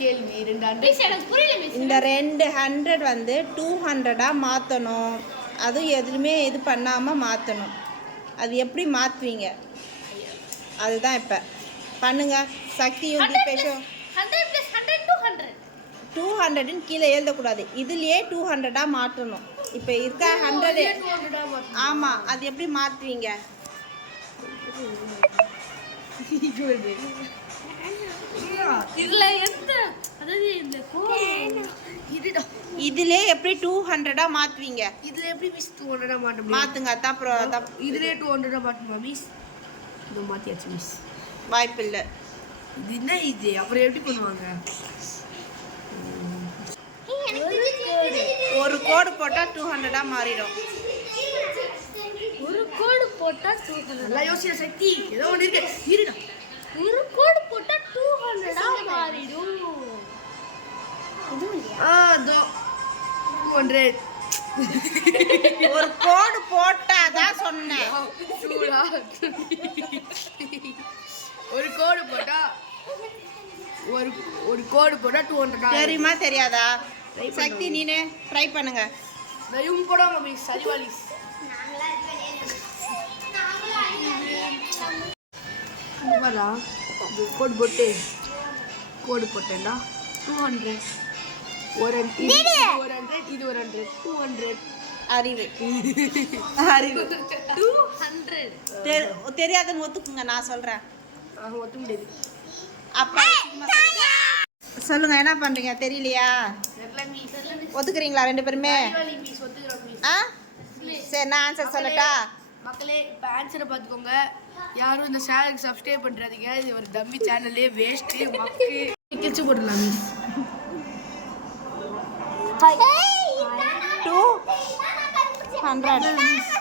கேள்வி 200 இந்த 200 வந்து 200 மாற்றணும். அதுவும் எதுவுமே இது பண்ணாமல் மாற்றணும். அது எப்படி மாற்றுவீங்க அதுதான் இப்போ பண்ணுங்க. சக்தியும் தீபேஷும் 200ன்னு கீழே எழுதக்கூடாது. இதுலேயே 200 மாற்றணும். இப்போ இருக்க 100 ஆமாம், அது எப்படி மாற்றுவீங்க? இதுல எப்படி 200 மாத்துவீங்க? இதுல எப்படி மிஸ் 200 மாட்ட முடியும்? மாத்துங்க. அப்புறம் இதுல 200 மாட்டணுமா மிஸ்? இது மாத்தியாச்சு மிஸ். வாய்ப்பு இல்ல. இது என்ன இது? அப்புறம் எப்படி பண்ணுவாங்க? ஒரு கோடு போட்டா 200 மாறிடும். ஒரு கோடு போட்டா 200. நல்லா யோசிச்ச சக்தி. ஏதோ ஒன்னு இருக்கு. இருடா. ஒரு கோடு போட்டா 200 மாறிடும். தோ 200. ஒரு கோடு போட்டாதான் சொன்னேன். ஒரு கோடு போட்டா ஒரு கோடு போட்டா 200. தெரியுமா தெரியாதா? சக்தி நீனே ட்ரை பண்ணுங்க. இவங்க போடாம மிஸ் சரிவாலிஸ். வரா கோடு போட்டேன்னா 200. ஒரு 100 இது 100 200. அறிவு 200 தெரியாதுன்னு ஒத்துக்குங்க. நான் சொல்றேன். ஒத்துக்க முடியாது. அப்ப சொல்லுங்க, என்ன பண்றீங்க? தெரியலையா? ஒத்துக்கிறீங்களா 2 பேருமே? சரி, நான் ஆன்சர் சொல்லட்டா? மக்களே, இப்போ ஆன்சரை பார்த்துக்கோங்க. யாரும் இந்த சேனலுக்கு சப்ஸ்கிரைப் பண்ணுறாதீங்க. இது ஒரு டம்மி சேனல்லே வேஸ்ட்டு. மக்கள் கிச்சு போட்டுடலாம் மிஸ். 200